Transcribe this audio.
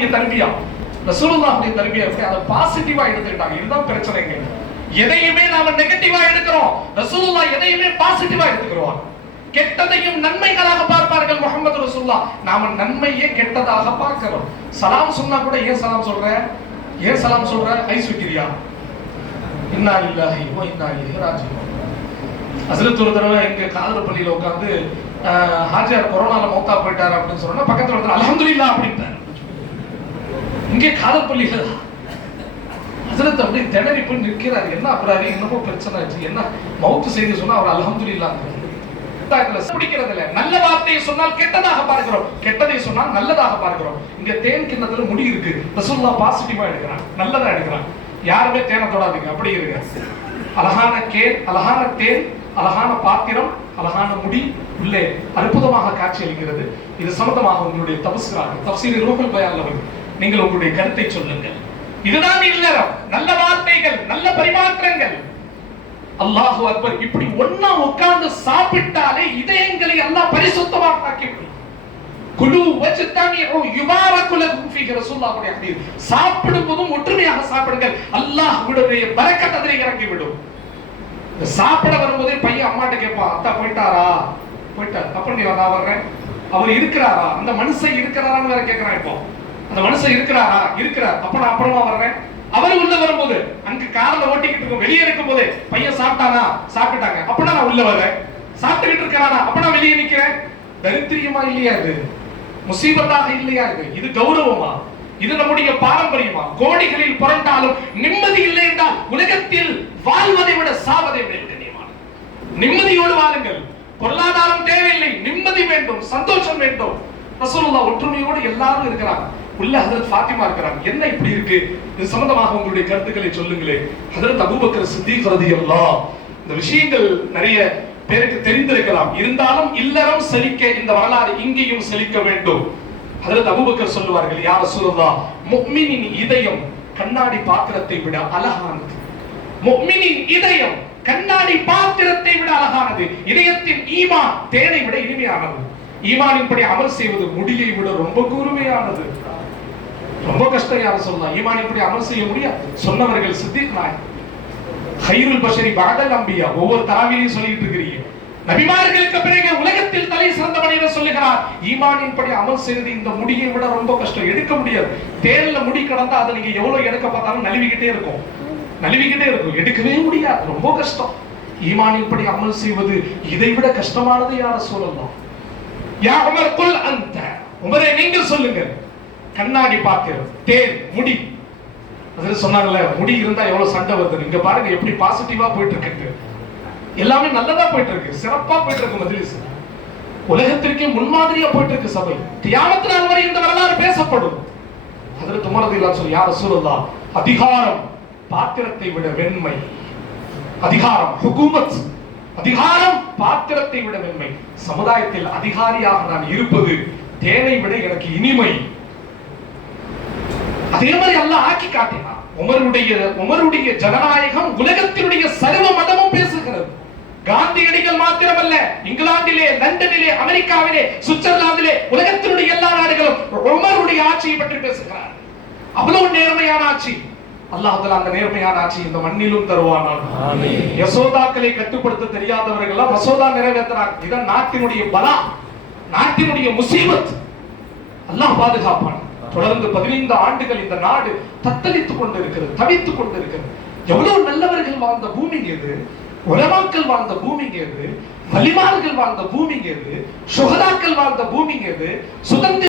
தர்பியா ரசூலுல்லாஹ்வுடைய தர்பியா எப்படி அத பாசிட்டிவா எடுத்துக்கிட்டாங்க. இதுதான் பிரச்சனைங்க. எதையுமே நாம நெகட்டிவா எடுக்கிறோம். ரசூலுல்லாஹ் எதையுமே பாசிட்டிவா எடுத்துக்கிறோம். கெட்டதையும் நன்மைகளாக பார்ப்பார்கள் முஹம்மது ரசூலுல்லாஹ். நாம நன்மையே கெட்டதாக பார்க்கிறோம். சலாம் சொன்னா கூட ஏன் சலாம் சொல்ற, ஏன் சலாம் சொல்ற, ஐஸ் வைக்கிறியா, இன்னா லில்லாஹி வ இன்னா இலைஹி ராஜிஊன். ஹஸ்ரத் ஒரு தடவை எங்க காதர் பள்ளியில உட்கார்ந்து ஹாஜியார் கொரோனால மௌத்தா போயிட்டாரு அப்படின்னு சொன்னா பக்கத்துல வந்து அல்ஹம்துலில்லாஹ் அப்படின்ட்டாரு. இங்கே காதல் பள்ளியில ஹஸ்ரத் அப்படி திணறி போய் நிற்கிறாரு. என்ன அப்புறம் என்னமோ பிரச்சனை ஆச்சு, என்ன மௌத்து செய்தி சொன்னா அவர் அல்ஹம்துலில்லாஹ் பிடிக்கிறது இல்ல. நல்ல வார்த்தையை சொன்னால் கெட்டதாக பார்க்கிறோம், கெட்டதை சொன்னால் நல்லதாக பார்க்கிறோம். இங்க தேன் கிண்ணத்துல முடி இருக்கு, ரசூலுல்லாஹ் பாசிட்டிவா எடுக்கிறான், நல்லதா எடுக்கிறான். யாருமே தேனை தொடாதீங்க, அப்படி இருங்க. அழகான அழகான தேன், அழகான பாத்திரம், அழகான முடி உள்ளே அற்புதமாக காட்சி அளிக்கிறது. இது சம்பந்தமாக உங்களுடைய தஃசீர் ரூஹுல் பயான்ல நீங்கள் உங்களுடைய கருத்தை சொல்லுங்கள். இதுதான் இல்லறம், நல்ல வார்த்தைகள், நல்ல பரிமாற்றங்கள். அல்லாஹு அக்பர். இப்படி ஒண்ணா உட்கார்ந்து சாப்பிட்டாலே இதயங்களை அல்லாஹ் பரிசுத்தமாக ஆக்கிவிடும். குலு வஜ்தமிஉ யுபாரகு லகும் ஃபீ ரசூலுல்லாஹ்வுடைய ஹதீஸ். சாப்பிடும்போதும் ஒற்றுமையாக சாப்பிடுங்கள், அல்லாஹ்வுடைய பரக்கத் அதிலே இறங்கி விடும். சாப்பிட வரும்போதே பையன் அம்மாட்ட கேட்பான், அத்தா போயிட்டாரா, போயிட்டார், அப்ப நீ நான் வர்றேன், அவர் இருக்கிறாரா, அந்த மனுஷன் இருக்கிறாரான்னு வேற கேட்கிறான். இப்போ அந்த மனுஷன் இருக்கிறாரா, இருக்கிறார், அப்ப நான் அப்புறமா வர்றேன். அவர் உள்ள வரும்போது அங்க கார்ல ஓட்டிக்கிட்டு இருக்கும், வெளியே இருக்கும் போது பையன் சாப்பிட்டானா, சாப்பிட்டாங்க, அப்ப நான் உள்ள வர்றேன். சாப்பிட்டுக்கிட்டு இருக்கிறானா, அப்ப நான் வெளியே நிக்கிறேன். தரித்திரியமா இல்லையா இது? முசீபத்தாக இல்லையா இது? இது கௌரவமா? இது நம்முடைய பாரம்பரியமா? கோடிகளில் புரண்டாலும் நிம்மதி இல்லை என்றால் உலகத்தில் வாழ்வதை விட சாவதை விட கண்ணியமானது. நிம்மதியோடு வாழுங்கள். பொருளாதாரம் தேவையில்லை, நிம்மதி வேண்டும், சந்தோஷம் வேண்டும். ரசூலுல்லாஹ் ஒற்றுமையோடு எல்லாரும் இருக்கிறாங்க. உள்ள ஹஜ்ரத் ஃபாத்திமா இருக்கிறாங்க. என்ன இப்படி இருக்கு? இது சம்பந்தமாக உங்களுடைய கருத்துக்களை சொல்லுங்களே. ஹஜ்ரத் அபூபக்கர் சித்தீக் ரலியல்லாஹு, இந்த விஷயங்கள் நிறைய பேருக்கு தெரிந்திருக்கலாம், இருந்தாலும் இல்லறம் செழிக்க இந்த வரலாறு இங்கேயும் செழிக்க வேண்டும். ஹஜ்ரத் அபூபக்கர் சொல்லுவார்கள், யா ரசூலுல்லாஹ், முஃமினின் இதயம் கண்ணாடி பாத்திரத்தை விட அழகானது. முஃமினின் இதயம் கண்ணாடி பாத்திரத்தை விட அழகானது. இதயத்தின் ஈமான் தேனை விட இனிமையானது. ஈமானின்படி அமல் செய்வது முடியை விட ரொம்ப கூர்மையானது. ரொம்ப கஷ்டம். யார சொல்லலாம், ஈமானின்படி அமல் செய்ய முடியாது. சொன்னவர்கள் சித்திக் நாயகம், ஹைருல் பஷரி பஅதல் அன்பியா. ஒவ்வொரு தராவிலையும் சொல்லிட்டு இருக்கிறீங்க, நபிமார்களுக்கு பிறகு உலகத்தில் தலை சிறந்தவன் என சொல்லுகிறார். ஈமானின்படி அமல் செய்வது இந்த முடியை விட ரொம்ப கஷ்டம், எடுக்க முடியாது. தேன்ல முடி கடந்தா அதை நீங்க எவ்வளவு எடுக்க பார்த்தாலும் நழுவிக்கிட்டே இருக்கும், நழுவிக்கிட்டே இருக்கும், எடுக்கவே முடியாது, ரொம்ப கஷ்டம். ஈமானின்படி அமல் செய்வது இதை விட கஷ்டமானது. யார சொல்லலாம், யா உமர் குல் அன்த, உமரே நீங்கள் சொல்லுங்க. கண்ணாடி பாத்திரம், தேன், முடி. அது சொன்னாங்கல்ல, முடி இருந்தா எவ்வளவு சண்டை வருது. இங்க பாருங்க எப்படி பாசிட்டிவா போயிட்டு இருக்கு, எல்லாமே நல்லதா போயிட்டு இருக்கு, சிறப்பா போயிட்டு இருக்கு மஜ்லிஸ். உலகத்திற்கே முன்மாதிரியா போயிட்டு இருக்கு சபை. கியாமத் நாள் வரை இந்த வரலாறு பேசப்படும். ஹஜ்ரத் உமர் ரலியல்லாஹு அன்ஹு, யா ரசூலுல்லாஹ், அதிகாரம் பாத்திரத்தை விட வெண்மை. அதிகாரம், ஹுகூமத், அதிகாரம் பாத்திரத்தை விட வெண்மை. சமுதாயத்தில் அதிகாரியாக நான் இருப்பது தேனை விட எனக்கு இனிமை. அதே மாதிரி அல்லாஹ் ஆக்கி காட்டினார். உமருடைய ஜனநாயகம் உலகத்தினுடைய சர்வ மதமும் பேசுகிறது. காந்தியடிகள் மாத்திரமல்ல, இங்கிலாந்திலே, லண்டனிலே, அமெரிக்காவிலே, சுவிட்சர்லாந்திலே, உலகத்தினுடைய எல்லா நாடுகளும் உமருடைய ஆட்சியை பற்றி பேசுகிறார். அவ்வளவு நேர்மையான ஆட்சி. அல்லாஹ் தஆலா அந்த நேர்மையான ஆட்சி இந்த மண்ணிலும் தருவானாக. ஆமீன். யசோதாக்களை கட்டுப்படுத்த தெரியாதவர்கள் எல்லாம் மசோதா நிறைவேற்றுறாங்க. இதான் நாட்டினுடைய பலா, நாட்டினுடைய முசீபத். அல்லாஹ் பாதுகாப்பான். தொடர்ந்து 15 ஆண்டுகள் இந்த நாடு தத்தளித்துக் கொண்டிருக்கிறது, தவித்துக் கொண்டிருக்கிறது. எவ்வளவு நல்லவர்கள் வாழ்ந்த பூமி எது, உலமாக்கள் வாழ்ந்த பூமி எது, வலிமார்கள் வாழ்ந்த பூமி எது, சுஹதாக்கள் வாழ்ந்த பூமி எது, சுதந்திர